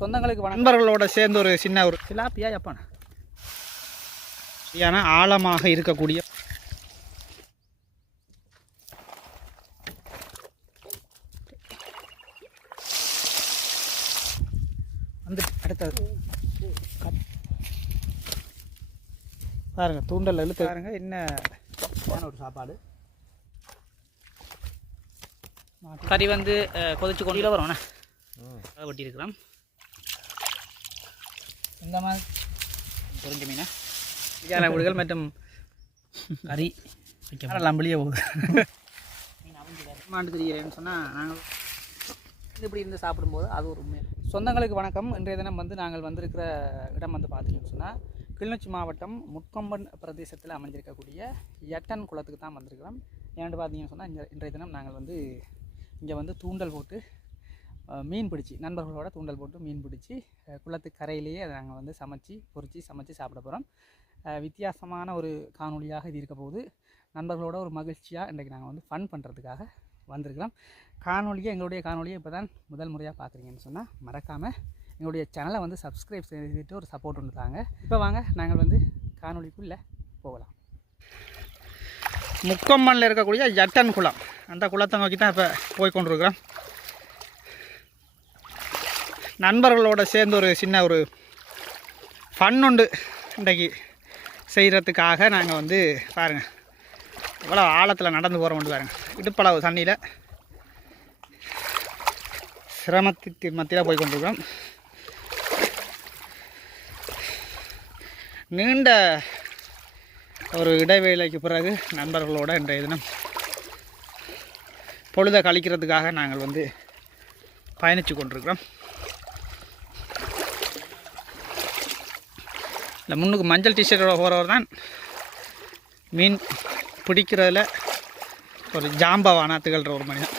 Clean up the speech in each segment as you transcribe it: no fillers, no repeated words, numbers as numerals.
சொந்தங்களுக்கு நண்பர்களோட சேர்ந்து ஒரு சின்ன ஒரு சிலாப்பியா ஜப்பான் சரியான ஆழமாக இருக்கக்கூடிய வந்து அடுத்தது பாருங்க தூண்டல் இழுத்து பாருங்க என்ன ஒரு சாப்பாடு கறி வந்து கொதிச்சு கொண்டு வரோண்ணே வெட்டி இருக்கிறோம் இந்த மாதிரி பொறிஞ்ச மீனை விஜயான வீடுகள் மற்றும் கறி வைக்கலாம் வெளியே போகுது மீன் அவங்க மாண்டு தெரியலன்னு சொன்னால் நாங்கள் இப்படி இருந்து சாப்பிடும்போது அது ஒரு உண்மை. சொந்தங்களுக்கு வணக்கம். இன்றைய தினம் வந்து நாங்கள் வந்திருக்கிற இடம் வந்து பார்த்திங்கன்னு சொன்னால் கிளிநொச்சி மாவட்டம் முக்கொம்பன் பிரதேசத்தில் அமைஞ்சிருக்கக்கூடிய எட்டன் குளத்துக்கு தான் வந்திருக்கிறோம். ஏன்னு பார்த்தீங்கன்னு சொன்னால் இன்றைய தினம் நாங்கள் வந்து இங்கே வந்து தூண்டல் போட்டு மீன் பிடிச்சி நண்பர்களோட தூண்டல் போட்டு மீன் பிடிச்சி குளத்துக்கு கரையிலேயே அதை நாங்கள் வந்து சமைச்சு சாப்பிட போகிறோம். வித்தியாசமான ஒரு காணொலியாக இது இருக்க போகுது. நண்பர்களோட ஒரு மகிழ்ச்சியாக இன்றைக்கு நாங்கள் வந்து ஃபன் பண்ணுறதுக்காக வந்திருக்கிறோம். எங்களுடைய காணொலியை இப்போ தான் முதல் முறையாக பார்க்குறீங்கன்னு சொன்னால் மறக்காமல் எங்களுடைய சேனலை வந்து சப்ஸ்கிரைப் செய்துட்டு ஒரு சப்போர்ட் ஒன்று தாங்க. இப்போ வாங்க நாங்கள் வந்து காணொலிக்குள்ளே போகலாம். முக்கொம்பனில் இருக்கக்கூடிய எட்டன் குளம், அந்த குளத்தை நோக்கி தான் இப்போ போய்கொண்டிருக்கிறோம். நண்பர்களோட சேர்ந்து ஒரு சின்ன ஒரு ஃபன் உண்டு இன்றைக்கு செய்கிறதுக்காக நாங்கள் வந்து பாருங்கள் எவ்வளோ ஆழத்தில் நடந்து போகிறோம் கொண்டு பாருங்கள். இடுப்பளவு தண்ணியில் சிரமத்துக்கு மத்தியில் போய் கொண்டிருக்கிறோம். நீண்ட ஒரு இடைவேளைக்கு பிறகு நண்பர்களோட இன்றைய தினம் பொழுதை கழிக்கிறதுக்காக நாங்கள் வந்து பயணித்து கொண்டிருக்கிறோம். இல்லை முன்னுக்கு மஞ்சள் டிஷர்ட்டோட போகிறவர் தான் மீன் பிடிக்கிறதுல ஒரு ஜாம்பவானா திகழ்கிற ஒரு மனிதன்.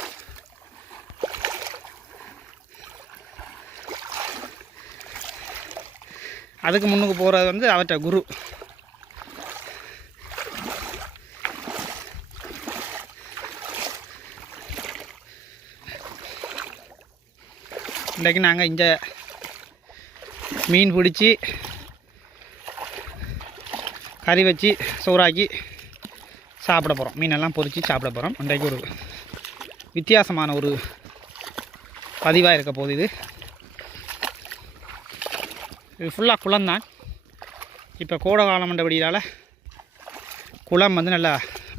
அதுக்கு முன்னுக்கு போகிறது வந்து அவர்கிட்ட குரு. இன்றைக்கு நாங்கள் இங்கே மீன் பிடிச்சி கறி வச்சு சோறாக்கி சாப்பிட போகிறோம். மீனெல்லாம் பொரித்து சாப்பிட போகிறோம். இன்றைக்கு ஒரு வித்தியாசமான ஒரு பதிவாக இருக்க போகுது. இது ஃபுல்லாக குளம்தான். இப்போ கோடை காலம் மண்டபடியால் குளம் வந்து நல்லா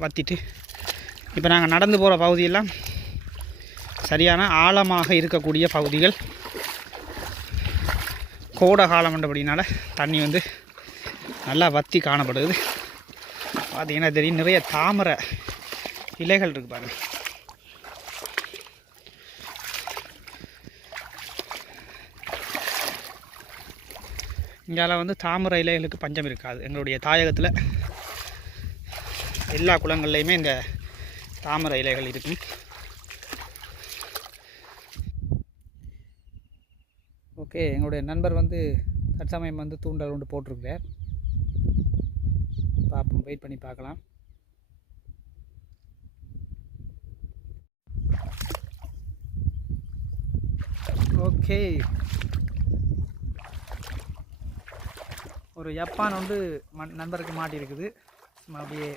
வற்றிட்டு இப்போ நாங்கள் நடந்து போகிற பகுதியெல்லாம் சரியான ஆழமாக இருக்கக்கூடிய பகுதிகள். கோடை காலம் மண்டபடினால தண்ணி வந்து நல்லா வற்றி காணப்படுது. பார்த்தீங்கன்னா தெரியும், நிறைய தாமரை இலைகள் இருக்குது பாருங்க. இங்கால வந்து தாமரை இலைகளுக்கு பஞ்சம் இருக்காது. எங்களுடைய தாயகத்தில் எல்லா குளங்கள்லையுமே இந்த தாமரை இலைகள் இருக்கும். ஓகே, எங்களுடைய நண்பர் வந்து தற்சமயம் வந்து தூண்டல் ஒன்று போட்டிருக்கிறார். பார்ப்போம், வெயிட் பண்ணி பார்க்கலாம். ஓகே, ஒரு ஜப்பான் வந்து நண்பருக்கு மாட்டியிருக்குது. அப்படியே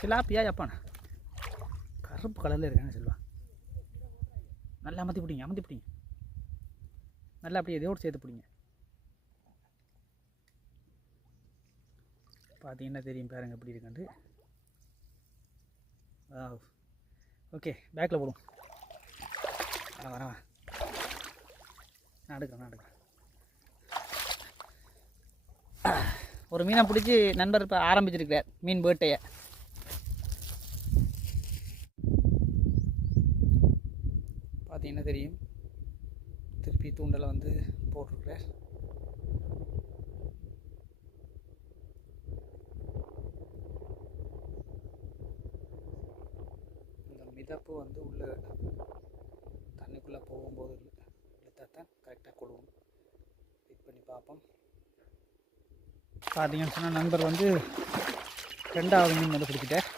சிலாப்பியா ஜப்பான் கருப்பு கலரில் இருக்கான்னு செல்வா. நல்லா அமர்த்தி பிடிங்க நல்லா அப்படியே இதோடு சேர்த்து பிடிங்க. பார்த்தீங்கன்னா தெரியும் பாருங்க எப்படி இருக்காண்டு. ஓகே, பேக்கில் போடுவோம். வரேன் நான் எடுக்கிறேன். ஒரு மீனை பிடிச்சி நண்பர் இப்போ ஆரம்பிச்சிருக்கிறார் மீன் வேட்டையை. பார்த்தீங்கன்னா தெரியும், திருப்பி தூண்டலை வந்து போட்டிருக்கிறார். இந்த மிதப்பு வந்து உள்ள தண்ணிக்குள்ளே போகும்போது இழுத்தால் தான் கரெக்டாக கொடுவோம். வெயிட் பண்ணி பார்ப்போம். பார்த்தீங்கன்னு சொன்னால் நண்பர் வந்து 2வது மீன் வந்து பிடிக்கிட்டார்.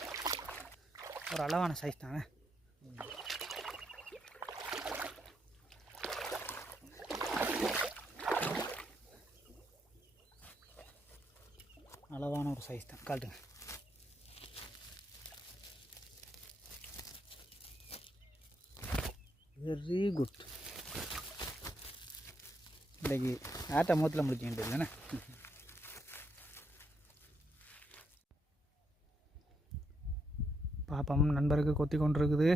ஒரு அளவான சைஸ் தானே. அளவான ஒரு சைஸ் தான், காட்டுங்க. Very good. இன்றைக்கி ஆட்டை மூத்தில் முடிச்சுக்கிட்டு தானே. பாப்பம் நண்பருக்கு கொத்தி கொண்டு இருக்குது.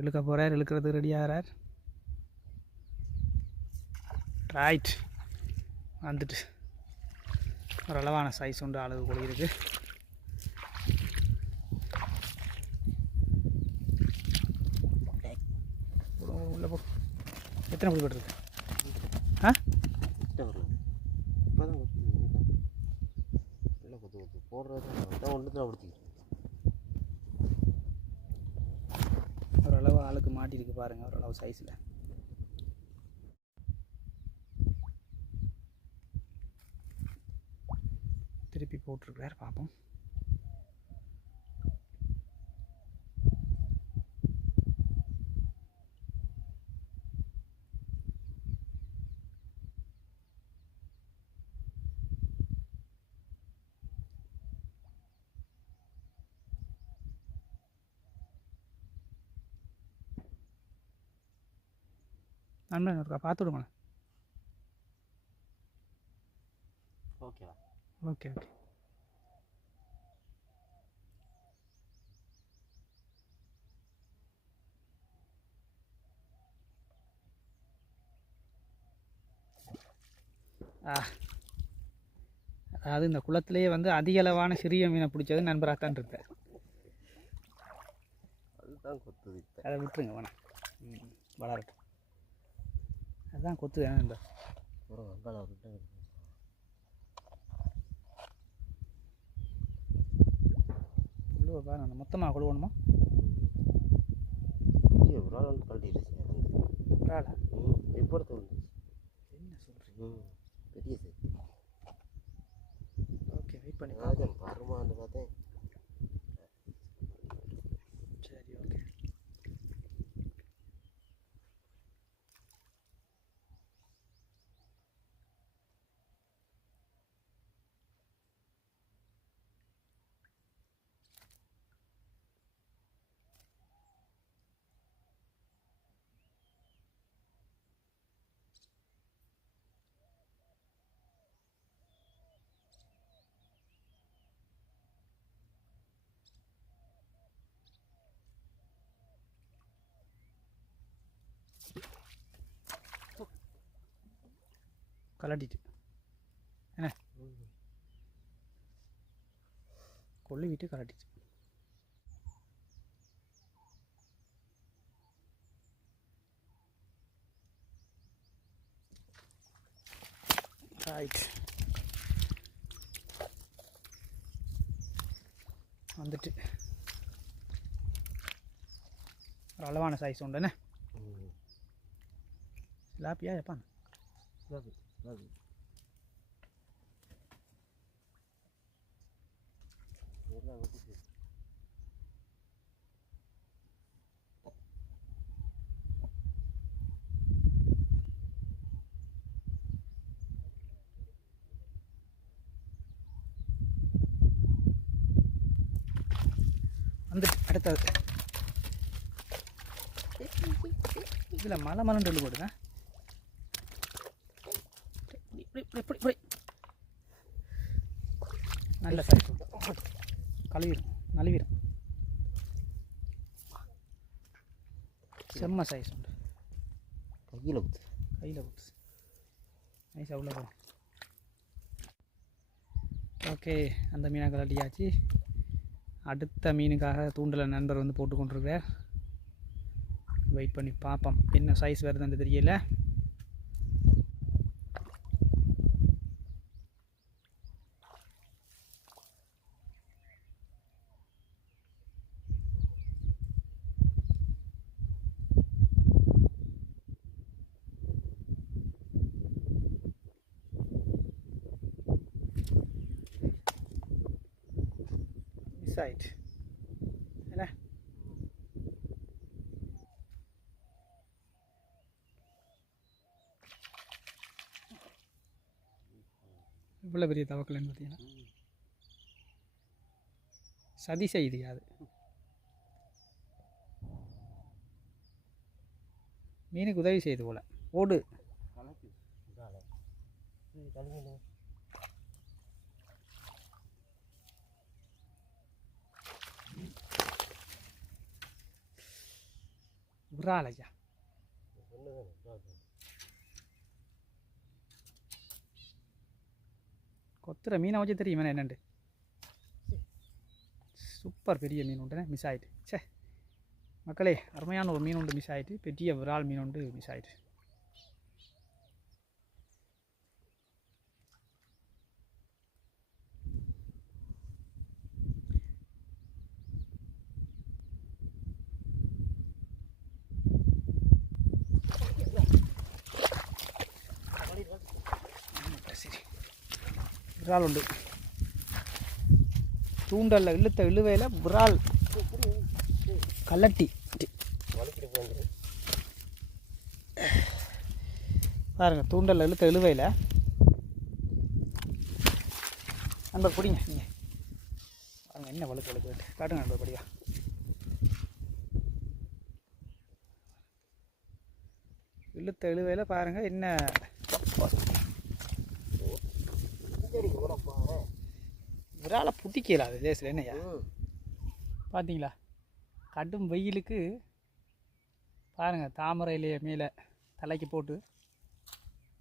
இழுக்க போகிறார், இழுக்கிறது ரெடி ஆகிறார். ரைட், வந்துட்டு ஓரளவான சைஸ் உண்டு, அளவு கூட இருக்குது. உள்ள போ. எத்தனை புடி போட்டுருக்கு? ஆ, ஓரளவு ஆளுக்கு மாட்டிருக்கு பாருங்கள், ஓரளவு சைஸில். திருப்பி போட்டிருக்கிறார், பார்ப்போம். நண்பன் இருக்கா, பார்த்து விடுங்க. Okay okay okay. அதாவது இந்த குளத்திலேயே வந்து அதிக அளவான சிறிய மீனை பிடிச்சது நண்பராக தான் இருப்பார். அதுதான் கொத்துது. அதை விட்டுருங்க வேணாம், வளரட்டும். அதுதான் கொத்து வேணும். இந்த உள்ளுவ பாருங்க, மொத்தமாக கொழுவணுமா? என்ன சொல்கிறீங்க? பெரிய ஓகே, வெயிட் பண்ணி பாருமான்னு பார்த்தேன். சரி, ஓகே. கலட்டிட்டு என்ன கொள்ளி விட்டு கலட்டிச்சு. ரைட், வந்துட்டு ஒரு அளவான சைஸ் உண்டு. என்ன லாப்பியா எப்பான் வந்துட்டு. அடுத்தது இதில் மலை மலன்னு சொல்லி போடுங்க. இப்படி நல்ல சைஸ் கழுவிடும், நழுவிடும். செம்ம சைஸ் உண்டு. கையில் குத்து நைஸாக உள்ள போகும். ஓகே, அந்த மீனை கலட்டியாச்சு. அடுத்த மீனுக்காக தூண்டலை நண்பர் வந்து போட்டு கொண்டிருக்கிறார். வெயிட் பண்ணி பார்ப்போம் என்ன சைஸ் வருதுன்னு தெரியல. மிஸ் ஆயிட்டு என்ன இவ்வளோ பெரிய தவக்கலைன்னு பார்த்தீங்கன்னா சதி செய்தி அது. மீனுக்கு உதவி செய்யுது போல். ஓடு விராலையா கொத்துற மீனை வச்சு தெரியுமா என்னண்டு. சூப்பர் பெரிய மீன் உண்டு மிஸ் ஆகிட்டு. சே மக்களே, அருமையான ஒரு மீன் உண்டு மிஸ் ஆகிட்டு. பெரிய விரால் மீன் உண்டு மிஸ் ஆகிட்டு. விரால் உண்டு. தூண்டல்ல இழுத்த இழுவையில் விரால் கல்லட்டி பாருங்க. தூண்டல்ல இழுத்த இழுவையில் நண்பர் பிடிங்க. நீங்கள் பாருங்க என்ன வழுக்கு வழுக்கு காட்டுங்க நண்பர் படியா. இழுத்த இழுவையில் பாருங்கள் என்ன விராலை பிடிக்கல. அது லேசில் என்னையா பார்த்தீங்களா? கடும் வெயிலுக்கு பாருங்கள் தாமரையிலேயே மேலே தலைக்கு போட்டு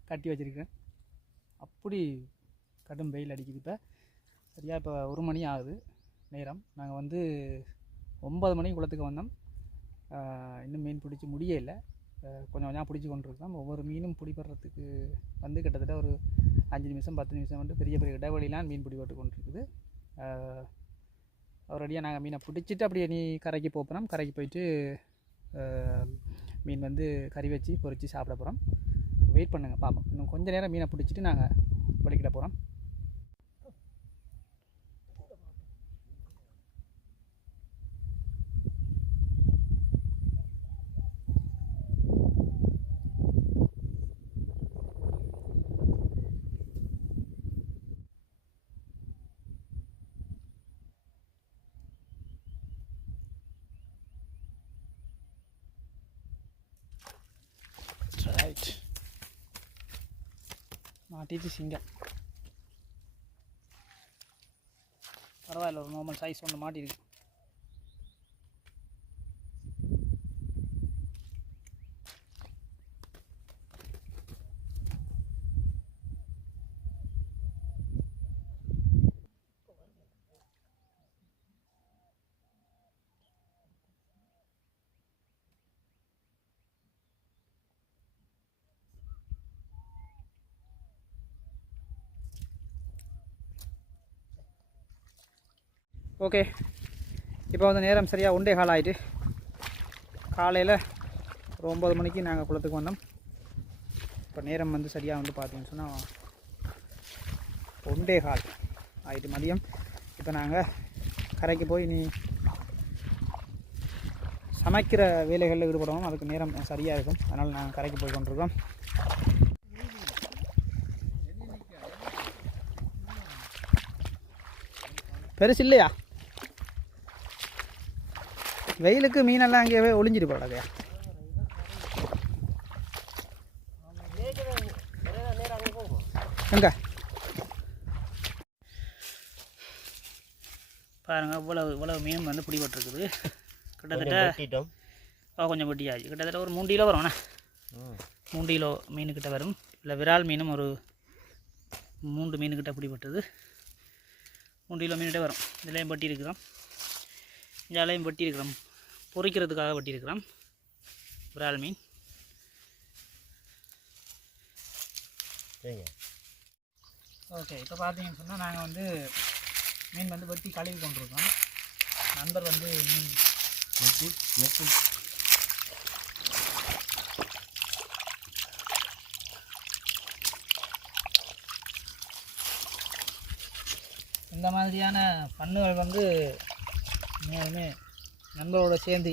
கட்டி வச்சுருக்கேன். அப்படி கடும் வெயில் அடிக்குது. இப்போ சரியாக இப்போ 1 மணி ஆகுது நேரம். நாங்கள் வந்து 9 மணிக்கு குளத்துக்கு வந்தோம். இன்னும் மீன் பிடிச்சி முடியலை. கொஞ்சம் கொஞ்சம் பிடிச்சி கொண்டிருக்கோம். ஒவ்வொரு மீனும் பிடிப்படுறதுக்கு வந்து கிட்டத்தட்ட ஒரு 5 நிமிஷம் 10 நிமிஷம் வந்து பெரிய பெரிய இடைவெளிலாம் மீன் பிடிபட்டு கொண்டிருக்குது. ஒரடியாக நாங்கள் மீனை பிடிச்சிட்டு அப்படியே நீ கரைக்கு போகிறோம். கரைக்கு போயிட்டு மீன் வந்து கறி வச்சு பொரித்து சாப்பிட போகிறோம். வெயிட் பண்ணுங்கள் பார்ப்போம். இன்னும் கொஞ்சம் நேரம் மீனை பிடிச்சிட்டு நாங்கள் வலிக்கிட போகிறோம். ரைட் மாட்டிச்சு சிங்கம். பரவாயில்ல, ஒரு நார்மல் சைஸ் ஒன்று மாட்டிருக்கு. ஓகே, இப்போ வந்து நேரம் சரியாக 1:15 ஆகிட்டு. காலையில் ஒரு 9 மணிக்கு நாங்கள் குளத்துக்கு வந்தோம். இப்போ நேரம் வந்து சரியாக வந்து பார்த்தீங்கன்னு சொன்னால் 1:15 ஆகிட்டு மதியம். இப்போ நாங்கள் கரைக்கு போய் நீ சமைக்கிற வேலைகளில் ஈடுபடுவோம். அதுக்கு நேரம் சரியாக இருக்கும். அதனால் நாங்கள் கரைக்கு போய் கொண்டிருக்கோம். பெருசு இல்லையா? வெயிலுக்கு மீனெல்லாம் அங்கேயே ஒளிஞ்சிட்டு போடாதையா. எங்க பாருங்க, இவ்வளவு மீன் வந்து பிடிபட்டுருக்குது. கிட்டத்தட்ட கொஞ்சம் வெட்டியாச்சு. கிட்டத்தட்ட ஒரு 3 கிலோ வரும்ண்ணா. 3 கிலோ மீனுக்கிட்ட வரும். இல்லை விரால் மீனும் ஒரு 3 மீனுக்கிட்ட பிடிபட்டது. 3 கிலோ மீன்கிட்ட வரும். இதுலேயும் வட்டி இருக்கிறோம், இஞ்சாலையும் வட்டி இருக்கிறோம். பொரிக்கிறதுக்காக வட்டி இருக்கிறோம் விரால் மீன். ஓகே, இப்போ பார்த்தீங்கன்னு சொன்னால் நாங்கள் வந்து மீன் வந்து வெட்டி கழுவி கொண்டிருக்கோம். நண்பர் வந்து மீன் இந்த மாதிரியான பண்ணுகள் வந்து உண்மையாலுமே நண்பரோடு சேர்ந்து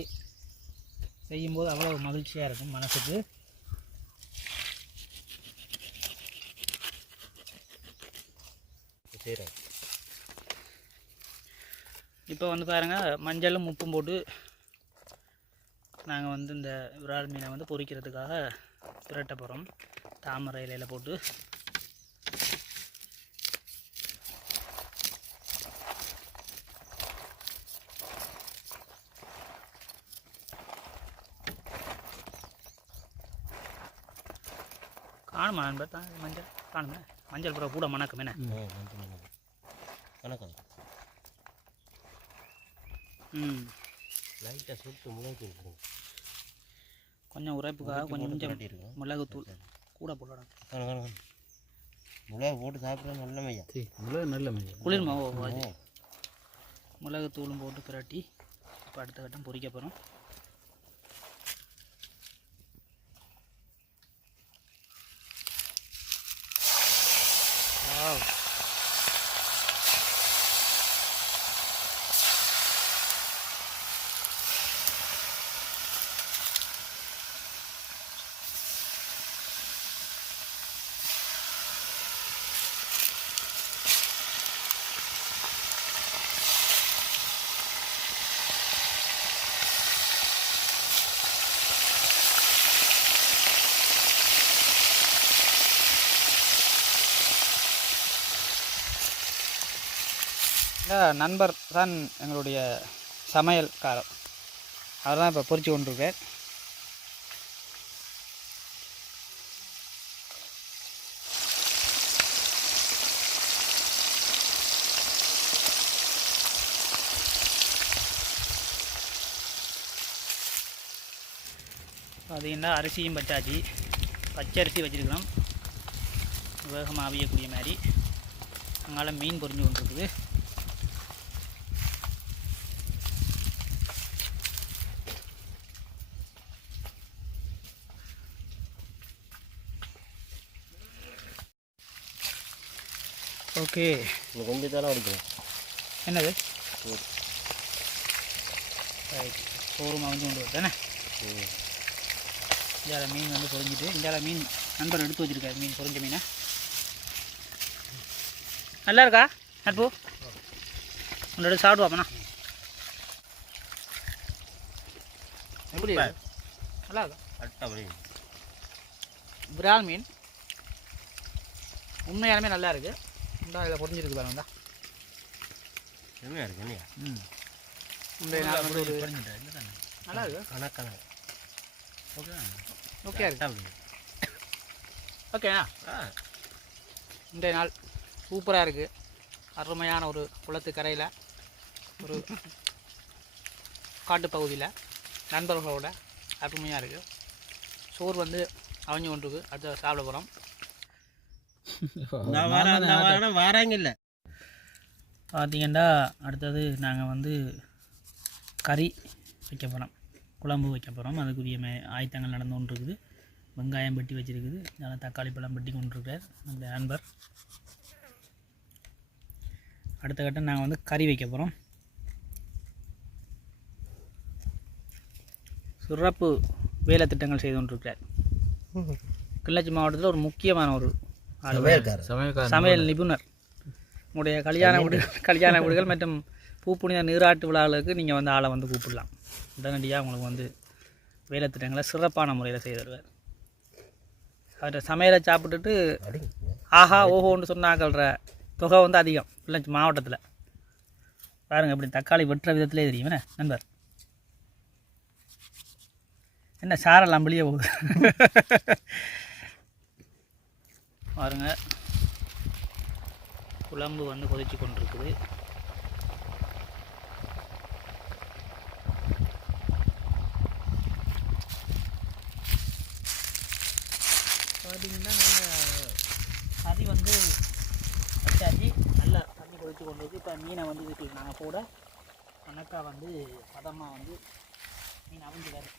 செய்யும்போது அவ்வளோ மகிழ்ச்சியாக இருக்கும் மனசுக்கு. சரி. இப்போ வந்து பாருங்கள், மஞ்சளும் உப்பும் போட்டு நாங்கள் வந்து இந்த விரால் மீனை வந்து பொரிக்கிறதுக்காக பிரட்ட போகிறோம். தாமரை இலையில் போட்டு காணுமா நண்பர்? மஞ்சள் காணுமே. மஞ்சள் பூரா கூட மணக்கும் என்ன? வணக்கம். லைட்டாக சுட்டு முளைக்கு கொஞ்சம் உரைப்புக்காக கொஞ்சம் மிளகுத்தூள் கூட போடணும். மிளகு போட்டு சாப்பிட்றது நல்ல மையா. மிளகு நல்ல மையா. குளிர்மா. மிளகுத்தூளும் போட்டு பிரட்டி இப்போ அடுத்த கட்டம் பொரிக்க போகிறோம். நண்பர் தான் எங்களுடைய சமையல்காரர். அவர் தான் இப்போ பொரிச்சு கொண்டிருக்கார். பார்த்தீங்கன்னா அரிசியும் பச்சாச்சு. பச்சரிசி வச்சுருக்கிறோம், வேகமாக அவியக்கூடிய மாதிரி. அங்கால மீன் பொரிஞ்சு கொண்டிருக்குது. ஓகே, கொஞ்சம் தானே அடிக்கணும். என்னது? ரைட், சோறுமா வந்து கொண்டு வரதானே. இந்தியாவில் மீன் வந்து பொரிஞ்சிட்டு, இந்தியாவில் மீன் நண்பர் எடுத்து வச்சுருக்காரு. மீன் பொரிஞ்ச மீனை நல்லா இருக்கா நட்பு? உன்னோட சாப்பிடுவாப்பண்ணா. எப்படி நல்லா இருக்கா? விரால் மீன் உண்மையாலுமே நல்லா இருக்குது. இந்த இதில் பொரிஞ்சிருக்கு பாருங்க. செம்மையாக இருக்கு இல்லையா? நல்லா இருக்கு. கணக்கான ஓகே இருக்கு. ஓகேண்ணா, இன்றைய நாள் சூப்பராக இருக்குது. அருமையான ஒரு குளத்து கரையில், ஒரு காட்டுப்பகுதியில் நண்பர்களோட அருமையாக இருக்குது. சோறு வந்து அவிஞ்சு கொண்டிருக்கு. அடுத்த சாப்பிட போகிறோம். வாராங்கல்ல பார்த்தீங்கன்னா அடுத்தது நாங்கள் வந்து கறி வைக்க போகிறோம், குழம்பு வைக்க போகிறோம். அதுக்குரிய ஆயத்தங்கள் நடந்து கொண்டு இருக்குது. வெங்காயம் வெட்டி வச்சுருக்குது, நல்லா தக்காளி பழம் வெட்டி கொண்டிருக்கார் நம்முடைய நண்பர். அடுத்த கட்டம் நாங்கள் வந்து கறி வைக்க போகிறோம். சிறப்பு வேலை திட்டங்கள் செய்து கொண்டிருக்கிறார். கிளிநொச்சி மாவட்டத்தில் ஒரு முக்கியமான ஒரு சமையல் நிபுணர். உங்களுடைய கல்யாண வீடுகள் மற்றும் பூப்புனித நீராட்டு விழாக்களுக்கு நீங்கள் வந்து ஆளை வந்து கூப்பிடலாம். உடனடியாக உங்களுக்கு வந்து வேலை திட்டங்களை சிறப்பான முறையில் செய்து தருவார். அவர்கிட்ட சமையலை சாப்பிட்டுட்டு ஆஹா ஓஹோன்னு சொன்னாக்கள்ற தொகை வந்து அதிகம் கிளிநொச்சி மாவட்டத்தில். பாருங்கள், இப்படி தக்காளி வெட்டுற விதத்திலே தெரியும் என்ன நண்பர். என்ன சாரெல்லாம் வெளியே போகுது பாருங்க. குழம்பு வந்து கொதிச்சு கொண்டிருக்குது. பார்த்தீங்கன்னா நாங்கள் கறி வந்து வச்சாச்சு, நல்லா தண்ணி கொதிச்சு கொண்டு இருக்கு. இப்போ மீனை வந்து இதுக்கு நாங்கள் போட கணக்காக வந்து பதமாக வந்து மீன் அவிஞ்சு வேறு.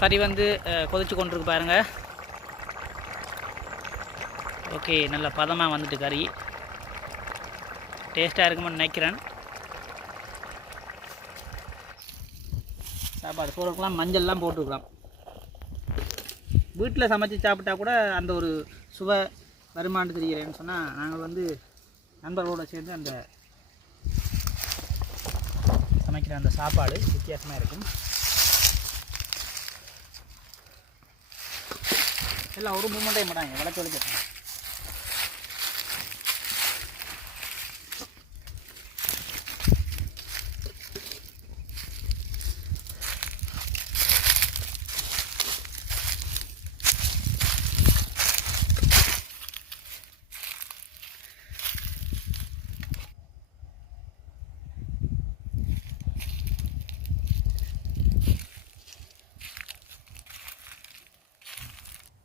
கறி வந்து கொதிச்சு கொண்டிருக்கு பாருங்க. ஓகே, நல்ல பதமாக வந்துட்டு கறி. டேஸ்ட்டாக இருக்குமான்னு நினைக்கிறேன். சாப்பாடு சோறுக்கெல்லாம் மஞ்சள்லாம் போட்டுக்கலாம். வீட்டில் சமைச்சு சாப்பிட்டா கூட அந்த ஒரு சுவை வருமானு தெரியலைன்னு சொன்னால் நாங்கள் வந்து நண்பர்களோடு சேர்ந்து அந்த சமைக்கிற அந்த சாப்பாடு வித்தியாசமாக இருக்கும். எல்லாம் ஒரு மூமெண்ட்டே மாட்டாங்க விளக்கு வலிக்க.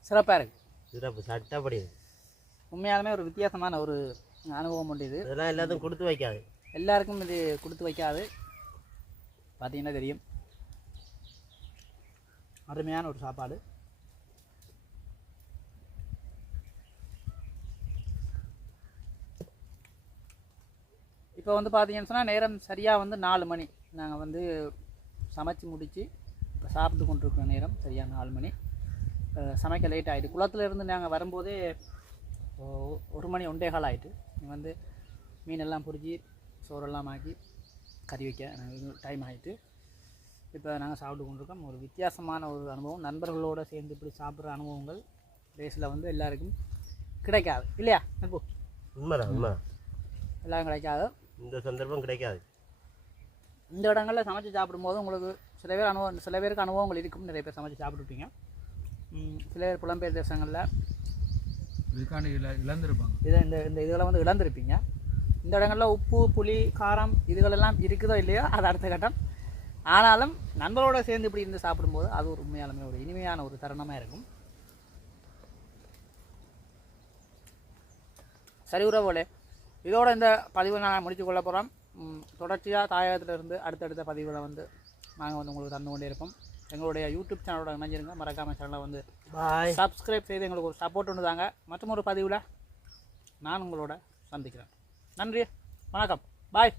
சிறப்பாக இருக்குது. சிறப்பு சட்டப்படி உண்மையாலுமே ஒரு வித்தியாசமான ஒரு அனுபவம் உண்டு. இது இதெல்லாம் எல்லாத்தையும் கொடுத்து வைக்காது, எல்லாருக்கும் இது கொடுத்து வைக்காது. பார்த்தீங்கன்னா தெரியும், அருமையான ஒரு சாப்பாடு. இப்போ வந்து பார்த்தீங்கன்னு சொன்னால் நேரம் சரியாக வந்து 4 மணி. நாங்கள் வந்து சமைச்சு முடித்து இப்போ சாப்பிட்டு கொண்டிருக்கிற நேரம் சரியாக 4 மணி. சமைக்க லேட் ஆகிட்டு குளத்துலேருந்து நாங்கள் வரும்போதே 1 மணி 1:15 ஆகிட்டு. வந்து மீனெல்லாம் பிடிச்சி சோறெல்லாம் ஆக்கி கறி வைக்க டைம் ஆகிட்டு இப்போ நாங்கள் சாப்பிட்டு கொண்டிருக்கோம். ஒரு வித்தியாசமான ஒரு அனுபவம். நண்பர்களோடு சேர்ந்து இப்படி சாப்பிட்ற அனுபவங்கள் ரேஸில் வந்து எல்லாருக்கும் கிடைக்காது இல்லையா நண்பு? உண்மைதான் உண்மை, எல்லாம் கிடைக்காது, இந்த சந்தர்ப்பம் கிடைக்காது. இந்த இடங்களில் சமைச்சு சாப்பிடும்போது உங்களுக்கு சில பேருக்கு அனுபவங்கள் இருக்கும். நிறைய பேர் சமைச்சு சாப்பிட்டுருப்பீங்க. சில பேர் புலம்பெயர் தேசங்களில் இழந்திருப்பாங்க. இந்த இதெல்லாம் வந்து இழந்திருப்பீங்க. இந்த இடங்களில் உப்பு புளி காரம் இதுகளெல்லாம் இருக்குதோ இல்லையோ அது அடுத்த கட்டம். ஆனாலும் நண்பரோடு சேர்ந்து இப்படி இருந்து சாப்பிடும்போது அது ஒரு உண்மையாலுமே ஒரு இனிமையான ஒரு தருணமாக இருக்கும். சரி உறவுகளே, இதோட இந்த பதிவை நான் முடித்து கொள்ள போகிறோம். தொடர்ச்சியாக தாயகத்திலிருந்து அடுத்தடுத்த பதிவுகளை வந்து நாங்கள் வந்து உங்களுக்கு தந்து கொண்டே இருப்போம். எங்களுடைய யூடியூப் சேனலோட இணைஞ்சிருங்க. மறக்காமல் சேனலை வந்து சப்ஸ்கிரைப் செய்து எங்களுக்கு ஒரு சப்போர்ட் ஒன்று தாங்க. மற்றும் ஒரு பதிவில் நான் உங்களோட சந்திக்கிறேன். நன்றி, வணக்கம், பாய்.